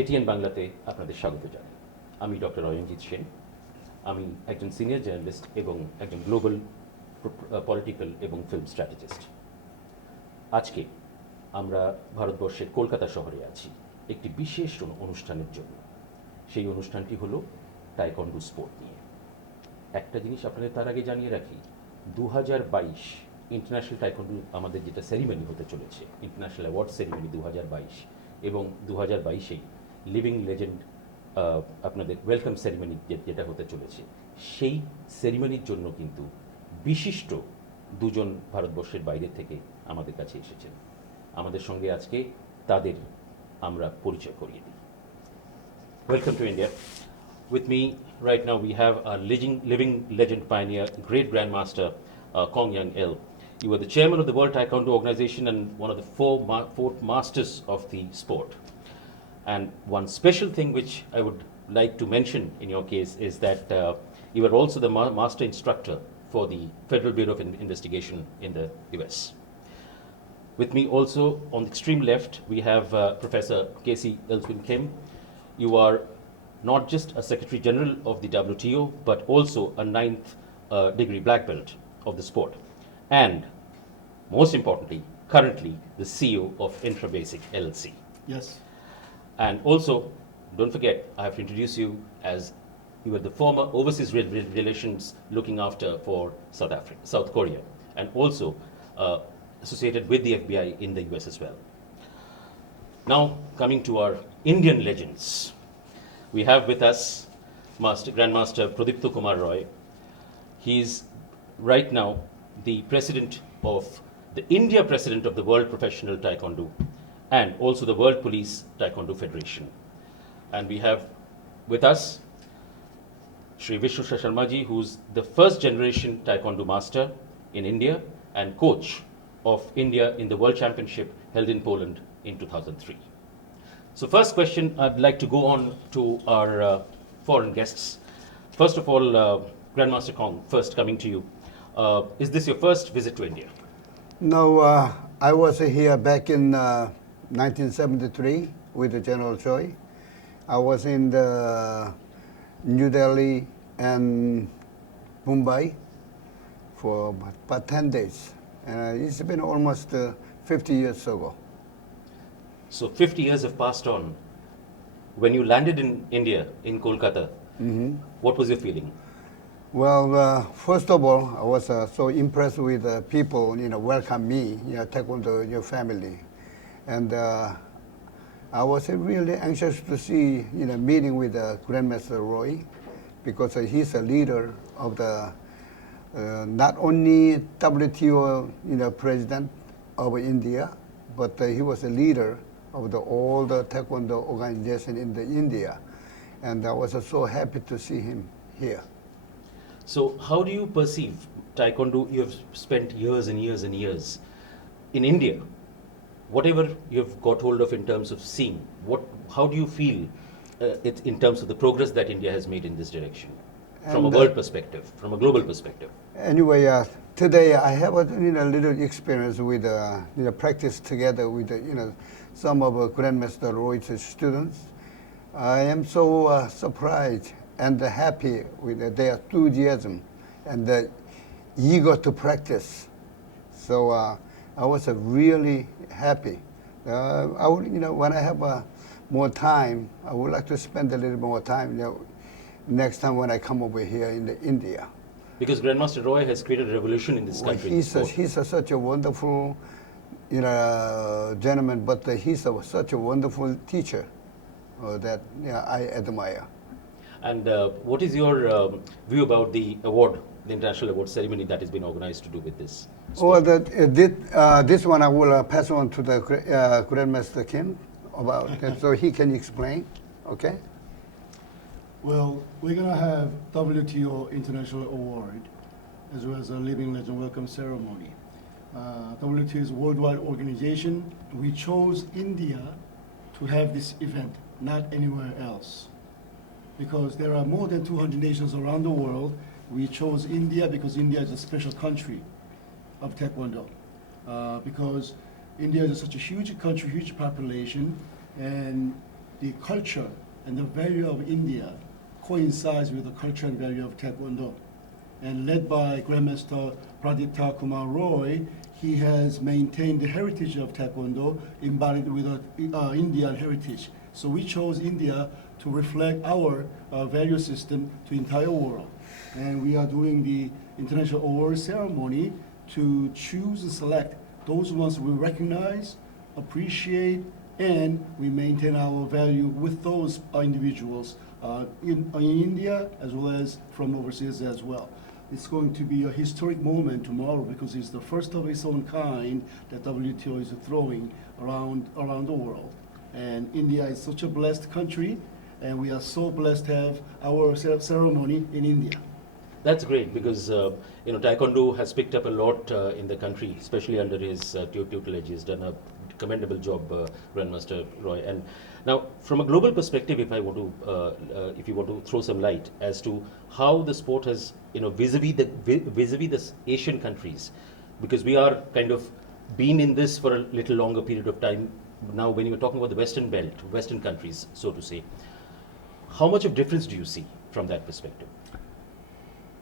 ATN বাংলাতে আপনাদের স্বাগত জানাই। আমি ডক্টর অয়নজিৎ সেন। আমি একজন সিনিয়র জার্নালিস্ট এবং একজন গ্লোবাল পলিটিক্যাল এবং ফিল্ম স্ট্র্যাটেজিস্ট। আজকে আমরা ভারতবর্ষের কলকাতা শহরে আছি একটি বিশেষ অনুষ্ঠানের জন্য। সেই অনুষ্ঠানটি হলো টাইকন্ডো স্পোর্ট নিয়ে। একটা জিনিস আপনাদের তার আগে জানিয়ে রাখি, 2022 ইন্টারন্যাশনাল টাইকন্ডো আমাদের যেটা সেরিমনি হতে চলেছে, ইন্টারন্যাশনাল অ্যাওয়ার্ড সেরিমনি 2022, এবং 2022-এই লিভিং লেজেন্ড আপনাদের ওয়েলকাম সেরিমনি যেটা হতে চলেছে, সেই সেরিমনির জন্য কিন্তু বিশিষ্ট দুজন ভারতবর্ষের বাইরে থেকে আমাদের কাছে এসেছেন। আমাদের সঙ্গে আজকে তাদের আমরা পরিচয় করিয়ে দিই। Welcome to India. With me right now we have a living legend pioneer, great grandmaster Kong Young Il. You were the chairman of the World Taekwondo Organization and one of the four masters of the sport. And one special thing which I would like to mention in your case is that you were also the master instructor for the Federal Bureau of Investigation in the US. With me also on the extreme left we have Professor Casey Elswin Kim. You are not just a Secretary General of the WTO, but also a 9th degree black belt of the sport. And most importantly, currently the CEO of Intrabasic LLC. Yes. And also, don't forget, I have to introduce you as you were the former overseas relations looking after for South Korea, and also associated with the FBI in the US as well. Now, coming to our Indian legends. We have with us Grandmaster Pradipto Kumar Roy. He's right now the president of the India president of the World Professional Taekwondo and also the World Police Taekwondo Federation. And we have with us Shri Vishnu Sharmaji, who's the first generation Taekwondo master in India and coach of India in the World Championship held in Poland in 2003. So first question, I'd like to go on to our foreign guests. First of all, Grandmaster Kong, first coming to you. Is this your first visit to India? No, I was here back in 1973 with General Choi. I was in the New Delhi and Mumbai for about 10 days. And it's been almost 50 years ago. So 50 years have passed on. When you landed in India, in Kolkata, what was your feeling? Well, first of all, I was so impressed with the people, welcome me, Taekwondo, your family. And I was really anxious to see, meeting with Grandmaster Roy, because he's a leader of the, not only WTO, president of India, but he was a leader of all the Taekwondo organization in India. And I was so happy to see him here. So how do you perceive Taekwondo? You have spent years and years and years in India. Whatever you've got hold of in terms of seeing, how do you feel it in terms of the progress that India has made in this direction? From a world perspective, from a global perspective. Anyway, today I have a little experience with practice together with some of Grandmaster Roy's students. I am so surprised and happy with their enthusiasm and eager to practice. So I was really happy. I would, when I have more time, I would like to spend a little more time. Next time when I come over here in India. Because Grandmaster Roy has created a revolution in this country. He's such a wonderful gentleman, but he's such a wonderful teacher that I admire. And what is your view about the award, the international award ceremony that has been organized to do with this? Well, this one I will pass on to the Grandmaster Kim about that, so he can explain. Okay. Well, we're going to have WTO International Award as well as a Living Legend Welcome Ceremony. WTO is a worldwide organization. We chose India to have this event, not anywhere else. Because there are more than 200 nations around the world. We chose India because India is a special country of Taekwondo. Because India is such a huge country, huge population, and the culture and the value of India coincides with the culture and value of Taekwondo. And led by Grandmaster Pradipta Kumar Roy, he has maintained the heritage of Taekwondo embodied with Indian heritage. So we chose India to reflect our value system to entire world. And we are doing the International Award ceremony to choose and select those ones we recognize, appreciate, and we maintain our value with those individuals in India as well as from overseas as well. It's going to be a historic moment tomorrow because it's the first of its own kind that WTO is throwing around the world. And India is such a blessed country, and we are so blessed to have our ceremony in India. That's great because Taekwondo has picked up a lot in the country, especially under his tutelage. He's done a commendable job, Grandmaster Roy. And now, from a global perspective, if you want to throw some light as to how the sport has, vis-a-vis the Asian countries, because we are kind of been in this for a little longer period of time. Now, when you're talking about the Western belt, Western countries, so to say, how much of difference do you see from that perspective?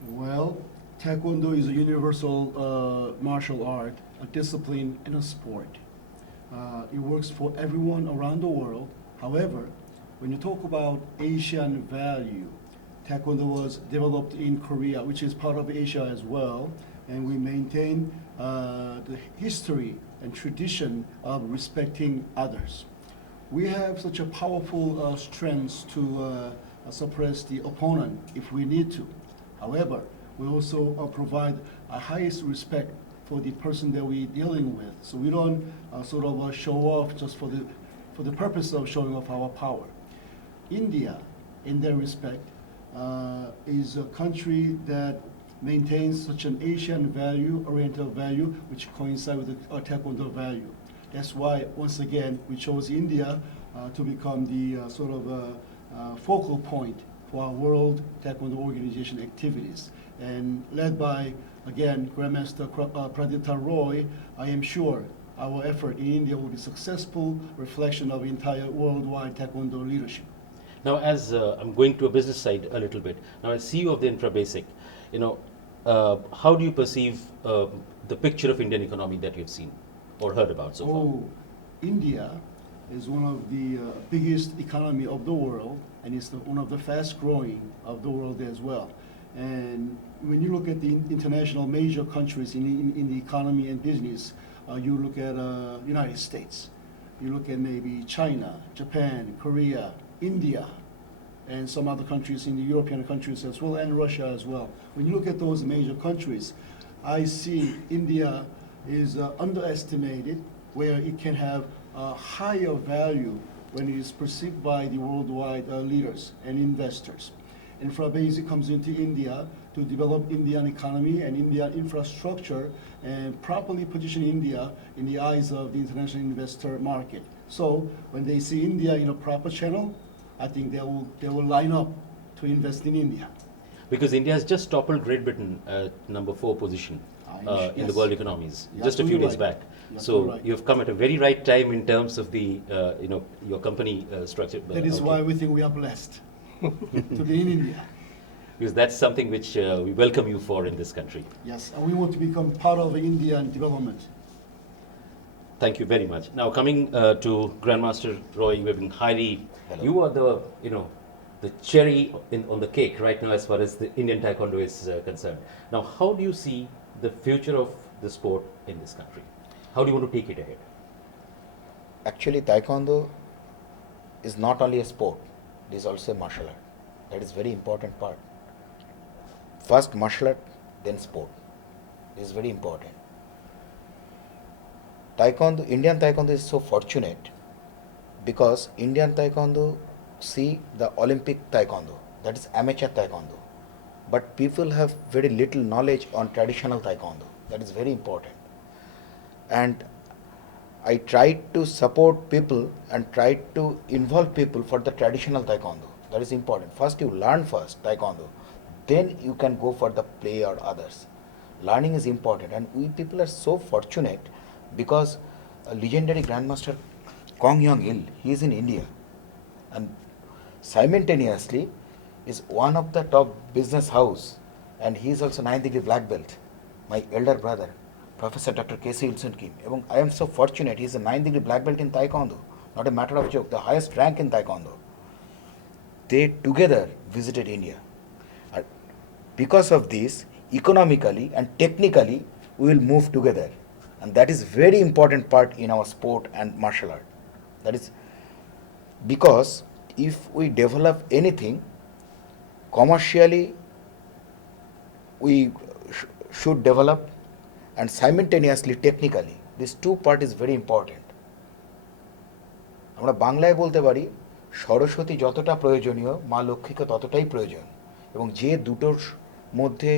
Well, Taekwondo is a universal martial art, a discipline, and a sport. It works for everyone around the world. However, when you talk about Asian value, Taekwondo was developed in Korea, which is part of Asia as well, and we maintain the history and tradition of respecting others. We have such a powerful strength to suppress the opponent if we need to. However, we also provide a highest respect for the person that we're dealing with. So we don't show off just for the purpose of showing off our power. India, in that respect, is a country that maintains such an Asian value, Oriental value, which coincide with the Taekwondo value. That's why, once again, we chose India to become the focal point for our World Taekwondo Organization activities. And led by, again, Grandmaster Pradipta Roy, I am sure our effort in India will be successful reflection of entire worldwide Taekwondo leadership. Now, as I'm going to a business side a little bit, now as CEO of the Infra Basic, how do you perceive the picture of Indian economy that you've seen or heard about so far? India is one of the biggest economy of the world, and it's one of the fast growing of the world as well. And when you look at the international major countries in the economy and business, you look at United States, you look at maybe China, Japan, Korea, India, and some other countries in the European countries as well, and Russia as well. When you look at those major countries, I see India is underestimated, where it can have a higher value when it is perceived by the worldwide leaders and investors. Infra Basic comes into India to develop Indian economy and Indian infrastructure and properly position India in the eyes of the international investor market. So when they see India in a proper channel, I think they will line up to invest in India. Because India has just toppled Great Britain at number 4 position in the world economies just a few days back. So you've come at a very right time in terms of the your company structure. That is why we think we are blessed to be in India. Because that's something which we welcome you for in this country. Yes, and we want to become part of Indian development. Thank you very much. Now coming to Grandmaster Roy, you have been highly. Hello. You are the cherry on the cake right now as far as the Indian Taekwondo is concerned. Now, how do you see the future of the sport in this country? How do you want to take it ahead? Actually, Taekwondo is not only a sport, it is also a martial art. That is very important part. First martial art, then sport. This is very important. Taekwondo, Indian Taekwondo is so fortunate because Indian Taekwondo see the Olympic Taekwondo, that is amateur Taekwondo. But people have very little knowledge on traditional Taekwondo. That is very important. And I tried to support people and tried to involve people for the traditional Taekwondo. That is important. First you learn Taekwondo, then you can go for the play or others. Learning is important, and we people are so fortunate because a legendary Grandmaster Kong Young Il, he is in India, and simultaneously is one of the top business house, and he is also 9th degree black belt. My elder brother, Professor Dr. K.C. Wilson Kim. I am so fortunate, he is a 9th degree black belt in Taekwondo. Not a matter of joke, the highest rank in Taekwondo. They together visited India. And because of this, economically and technically, we will move together. And that is very important part in our sport and martial art. That is because if we develop anything commercially, we should develop, and simultaneously technically. This two part is very important. আমরা বাংলায় বলতে পারি সরস্বতী যতটা প্রয়োজনীয় মা লক্ষ্মীকে ততটাই প্রয়োজন, এবং যে দুটোর মধ্যে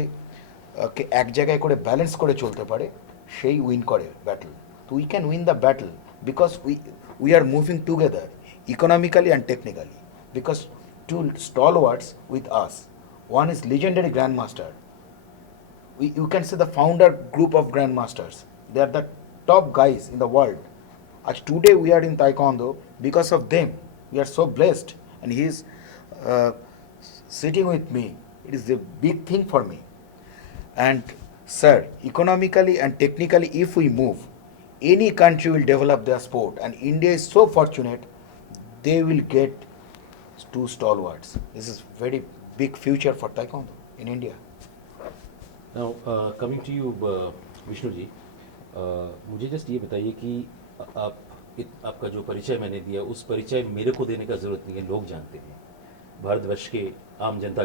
এক জায়গায় করে ব্যালেন্স করে চলতে পারে সেই উইন করে ব্যাটল. তো we can win the battle because we are moving together economically and technically, because two stalwarts with us. One is legendary grandmaster. You can say the founder group of grandmasters. They are the top guys in the world. As today we are in Taekwondo because of them. We are so blessed, and he is sitting with me. It is a big thing for me. And sir, economically and technically, if we move, any country will develop their sport, and India is so fortunate. They will get two stalwarts. This is very big future for Taekwondo in India. Now, coming to you, Vishnu ji, मुझे just ये बताइए कि आपका जो परिचय मैंने दिया, उस परिचय मेरे को देने का ज़रूरत नहीं है, लोग जानते हैं, भारतवर्ष के आम जनता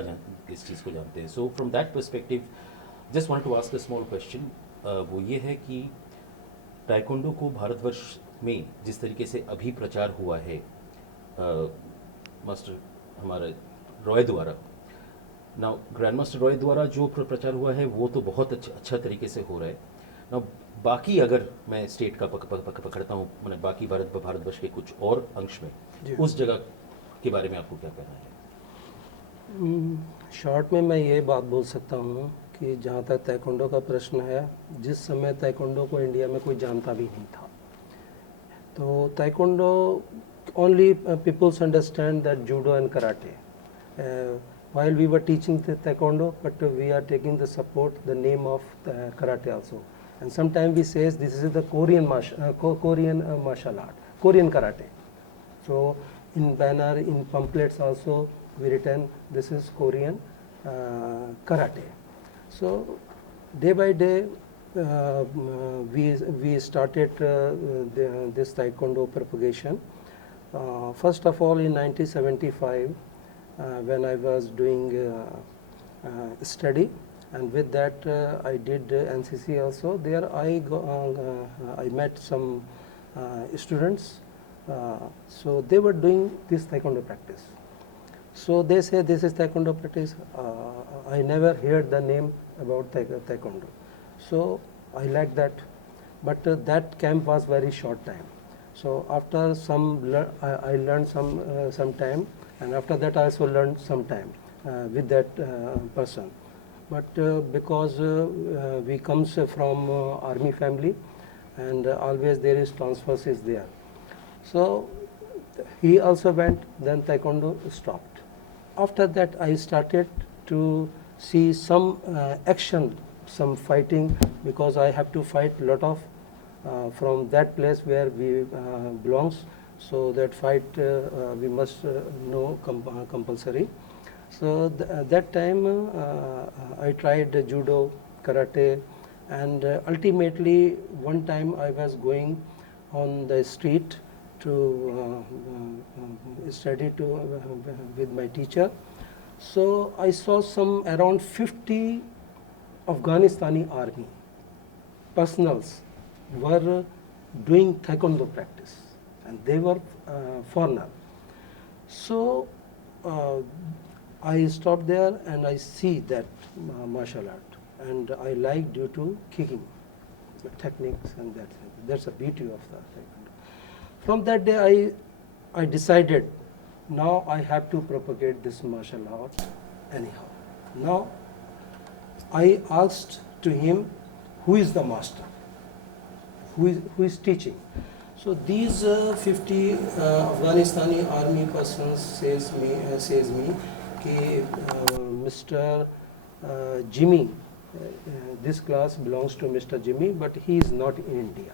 इस चीज़ को जानते हैं. So from that perspective just want to ask a small question. वो ये है कि ताइक्वांडो को भारतवर्ष में जिस तरीके से अभी प्रचार हुआ है मास्टर हमारे रॉय द्वारा, नाउ ग्रैंड मास्टर रॉय द्वारा जो प्रचार हुआ है वो तो बहुत अच्छा तरीके से हो रहा है. नाउ बाकी अगर मैं स्टेट का पकड़ता हूँ, मैंने बाकी भारतवर्ष के कुछ और अंश में, उस जगह के बारे में आपको क्या कहना है? शॉर्ट में मैं ये बात बोल सकता हूँ कि जहाँ तक ताइक्वांडो का प्रश्न है, जिस समय ताइक्वांडो को इंडिया में कोई जानता भी नहीं था, तो taekwondo only peoples understand that judo and karate. While we were teaching the taekwondo, but we are taking the support, the name of the karate also. And sometimes we say this is the Korean martial art, Korean karate. So in banner, in pamphlets also, we written this is Korean karate. So day by day, we started this taekwondo propagation. First of all, in 1975, when I was doing study, and with that I did NCC also. There I met some students. So they were doing this taekwondo practice. So they say this is taekwondo practice. I never heard the name about taekwondo. So I liked that, but that camp was very short time. So after I learned some time, and after that I also learned some time with that person. But because we comes from army family, and always there is transfers is there. So he also went, then taekwondo stopped. After that I started to see some action, some fighting, because I have to fight lot of from that place where we belongs. So that fight we must know compulsory. So that time I tried judo, karate, and ultimately one time I was going on the street to study with my teacher. So I saw some around 50 Afghanistani army personals were doing taekwondo practice, and they were foreigner. So I stopped there and I see that martial art, and I like due to kicking, the techniques, and that's the beauty of the taekwondo. From that day I decided now I have to propagate this martial art anyhow. Now I asked to him, who is the master? Who is teaching? So these 50 Afghanistani army persons says me कि Mr. Jimmy, this class belongs to Mr. Jimmy, but he is not in India.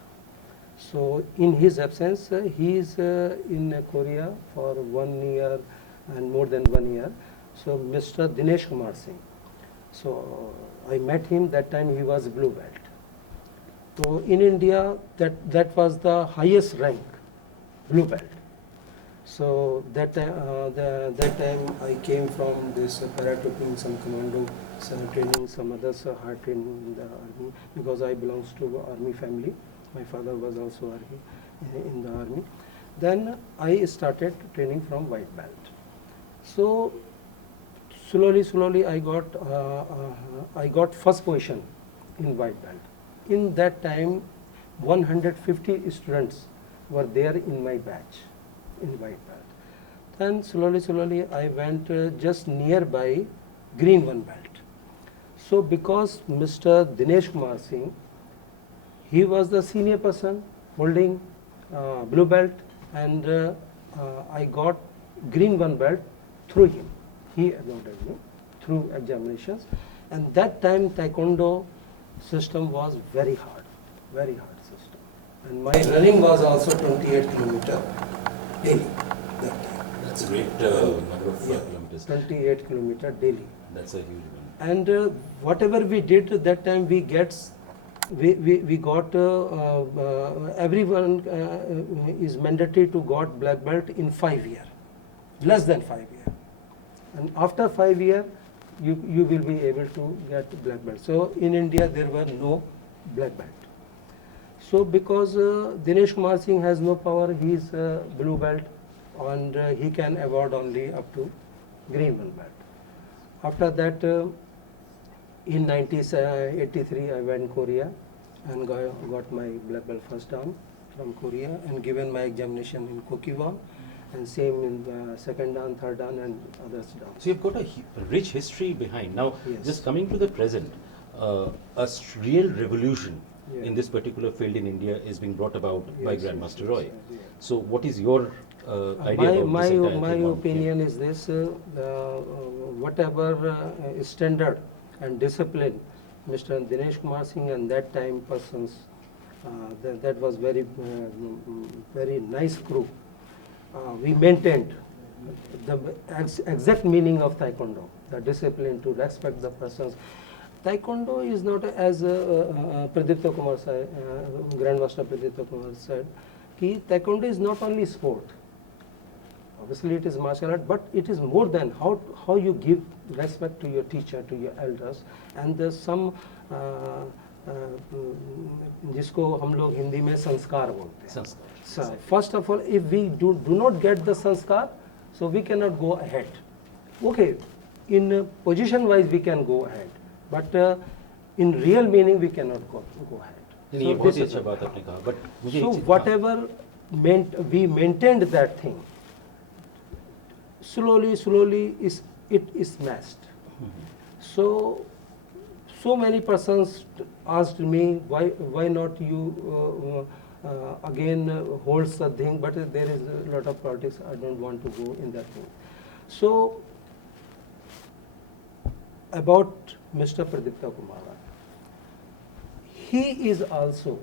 So in his absence, he is in Korea for 1 year and more than 1 year. So Mr. Dinesh Kumar Singh. So I met him that time. He was blue belt. So in India, that was the highest rank, blue belt. So that time I came from this paratrooping, some commando training, some others hard training in the army, because I belongs to army family. My father was also in the army. Then I started training from white belt. So slowly I got first position in white belt. In that time, 150 students were there in my batch in white belt. Then slowly I went just nearby green one belt. So because Mr. Dinesh Kumar Singh, he was the senior person holding blue belt, and I got green one belt through him. He awarded me through examinations, and that time Taekwondo system was very hard system. And my running was also 28 kilometer daily that time. That's a great number of kilometers. 28 kilometer daily. That's a huge one. And whatever we did that time, we got everyone is mandatory to got black belt in 5 years, less than 5 years. And after 5 years, you will be able to get black belt. So in India there were no black belt. So because Dinesh Kumar Singh has no power, he is blue belt, and he can award only up to green one belt. After that, in 1983, I went Korea and got my black belt first dan from Korea, and given my examination in Kokiwon, and same in second dan, third dan, and others dan. So you've got a rich history behind. Now, Yes. just coming to the present, real revolution Yeah. in this particular field in India is being brought about by Yes, Grandmaster yes, Roy. yes, yes. So what is your idea about My this entire my thing? opinion is this: whatever standard and discipline Mr. Dinesh Kumar Singh and that time persons, that was very nice crew. We maintained the exact meaning of Taekwondo, the discipline to respect the persons. Taekwondo is not, as Pradipta Kumar said, Grandmaster Pradipta Kumar said, कि Taekwondo is not only sport. Obviously it is martial art, but it is more than how you give respect to your teacher, to your elders, and there's some जिसको हम लोग हिंदी में संस्कार बोलते हैं. So first of all, if we do not get the sanskar, so we cannot go ahead. Okay, in position wise we can go ahead, but in real meaning we cannot go ahead. नहीं, ये बहुत ही अच्छा बात आपने कहा, but मुझे So एक चीज़- whatever we maintained that thing, slowly it is smashed. So many persons asked me, why not you again hold something, but there is a lot of politics. I don't want to go in that thing. So about Mr. Pradipta Kumara, he is also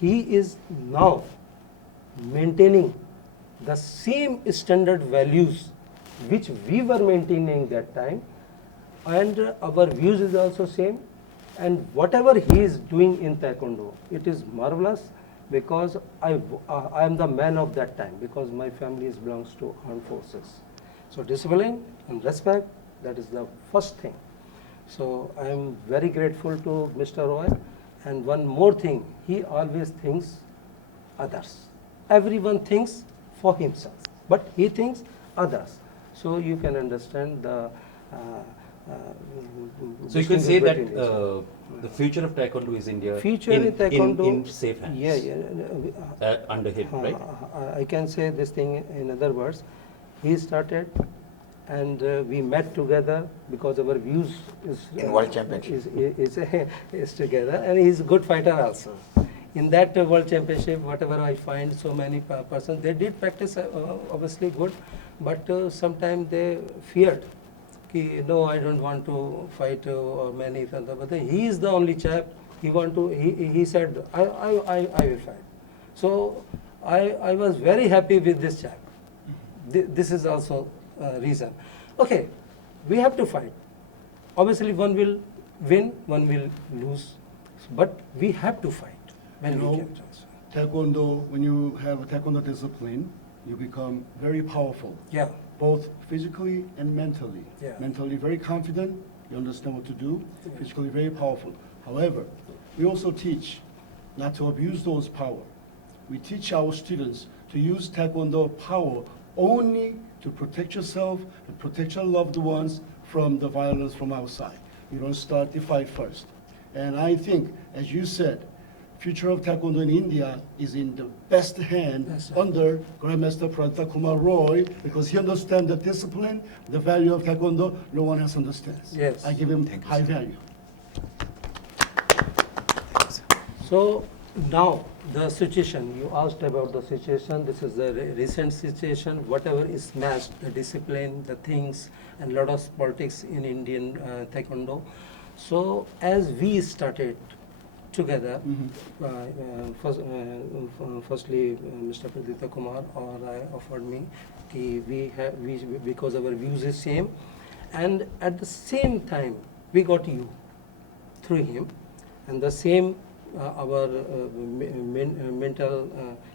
he is now maintaining the same standard values which we were maintaining that time, and our views is also same, and whatever he is doing in Taekwondo, it is marvelous, because I am the man of that time, because my family belongs to armed forces. So discipline and respect, that is the first thing. So I am very grateful to Mr. Roy. And one more thing, he always thinks others. Everyone thinks for himself, but he thinks others. So you can understand the. So you can say that the future of Taekwondo is India. Future in Taekwondo in safe hands. Yeah. Under him, right? I can say this thing in other words. He started, and we met together because our views is In World Championship. is together, and he's a good fighter also. in that world championship, whatever I find, so many persons, they did practice obviously good, but sometimes they feared. No, I don't want to fight or many. But he is the only chap. He said, I will fight. So I was very happy with this chap. This is also a reason. Okay, we have to fight. Obviously, one will win, one will lose, but we have to fight when You we know, can transfer. Taekwondo, when you have a Taekwondo discipline, you become very powerful, Yeah, both physically and mentally. Yeah. Mentally very confident, you understand what to do, physically very powerful. However, we also teach not to abuse those power. We teach our students to use Taekwondo power only to protect yourself and protect your loved ones from the violence from outside. You don't start the fight first. And I think, as you said, future of Taekwondo in India is in the best hand Yes, sir. under Grandmaster Pratap Kumar Roy, because he understands the discipline, the value of Taekwondo, no one else understands. Yes. I give him high value. so now the situation, you asked about the situation, this is the recent situation, whatever is smashed, the discipline, the things, and lot of politics in Indian Taekwondo. So as we started together, firstly Mr. Pradita Kumar or I offered me, because our views is same, and at the same time we got you through him, and the same our mental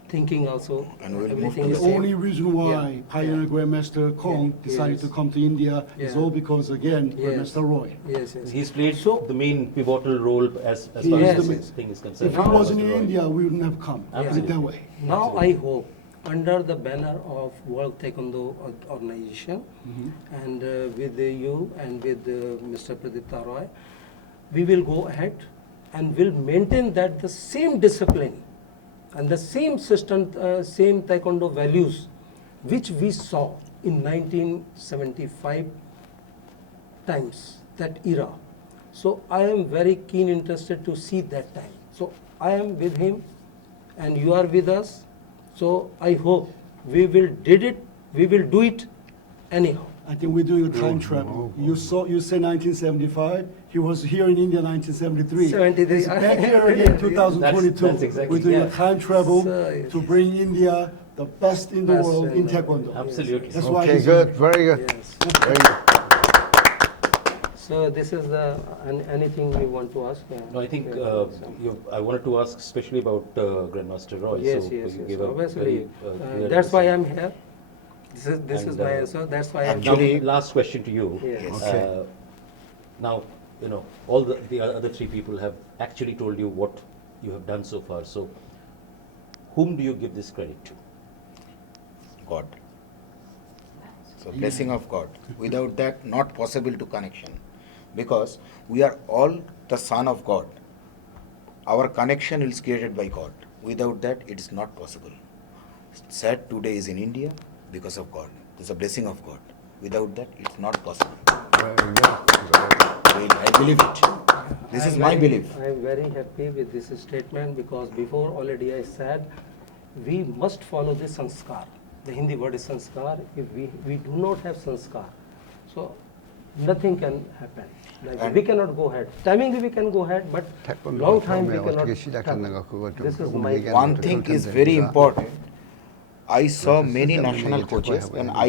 thinking also, And we'll move everything to The is same. only reason why Yeah. Pioneer Grandmaster Kong Yeah. decided Yes. to come to India is Yeah. all because, again, Yes. Grandmaster Roy. Yes, yes. He's played So- the main pivotal role as He far is as the this main- thing is concerned. If he wasn't in Mr. Roy. India, we wouldn't have come. Put it that Absolutely. way. Now I hope under the banner of World Taekwondo Organization and with you and with Mr. Pradipta Roy, we will go ahead and will maintain that the same discipline and the same system, same Taekwondo values which we saw in 1975 times, that era. So I am very keen interested to see that time. So I am with him and you are with us. So I hope we will do it anyhow. I think we're doing a time travel. You say 1975. He was here in India 1973. 73. He's back here again 2022. That's exactly- We're doing yeah. a time travel So, to bring India the best in the Best world in in the- Taekwondo. Absolutely. That's why Okay, he's good, here. very good. Yes. Very good. So this is the anything you want to ask? No, I think so- I wanted to ask especially about Grandmaster Roy. Yes, so yes, you yes. gave a Obviously, very, clear that's why answer. I'm here. This is And, my answer. That's why I'm Now, Actually- last question to you. Yes. Okay. Now, all the other three people have actually told you what you have done so far. So, whom do you give this credit to? God. So blessing of God. Without that, not possible to connection. Because we are all the son of God. Our connection is created by God. Without that, it is not possible. Sad today is in India because of God. It's a blessing of God. Without that, it's not possible. Very good. I believe it. This is my belief. I am very happy with this statement because before already I said we must follow the sanskar. The Hindi word is sanskar. If we do not have sanskar, so nothing can happen. Like And- we cannot go ahead. Timing we can go ahead, but 태권도 long time we 처음에 cannot. 어떻게 시작했는가 happen. 그거 좀 This is 조금 my 얘기하는 One 것도 thing 좋을 is 텐데, very 우리가 important. I saw 그래서 many 쓸데없는 national 얘기 자꾸 coaches, 해버리는 and 거야.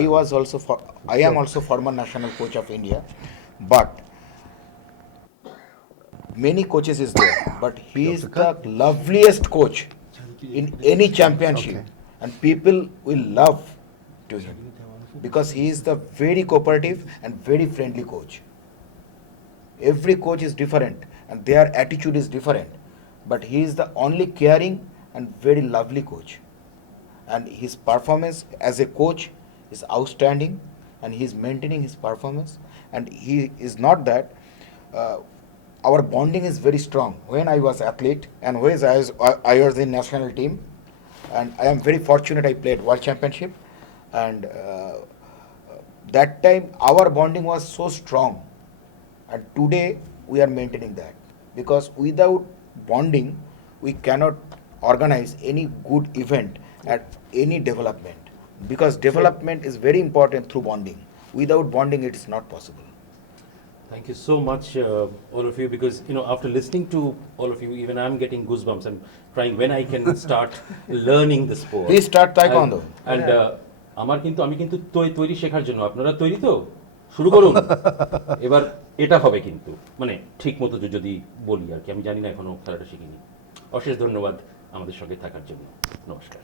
I am also former national coach of India. But many coaches is there, but he is the loveliest coach in any championship, Okay. and people will love to him because he is the very cooperative and very friendly coach. Every coach is different and their attitude is different, but he is the only caring and very lovely coach. And his performance as a coach is outstanding, and he is maintaining his performance. And he is not that. Our bonding is very strong. When I was athlete and when I was in national team, and I am very fortunate I played world championship, and that time our bonding was so strong, and today we are maintaining that, because without bonding we cannot organize any good event at any development, because development is very important through bonding. Without bonding, it is not possible. Thank you so much, all of you, because after listening to all of you, even I'm getting goosebumps. I'm trying when I can start learning the sport. Please start Taekwondo. And আমি কিন্তু তৈরি শেখার জন্য, আপনারা তৈরি তো? শুরু করুন। এবার এটা হবে কিন্তু মানে ঠিক মতো যদি বলি আর কি, আমি জানি না এখনো খেলাটা শিখিনি। অশেষ ধন্যবাদ আমাদের সঙ্গে থাকার জন্য। নমস্কার।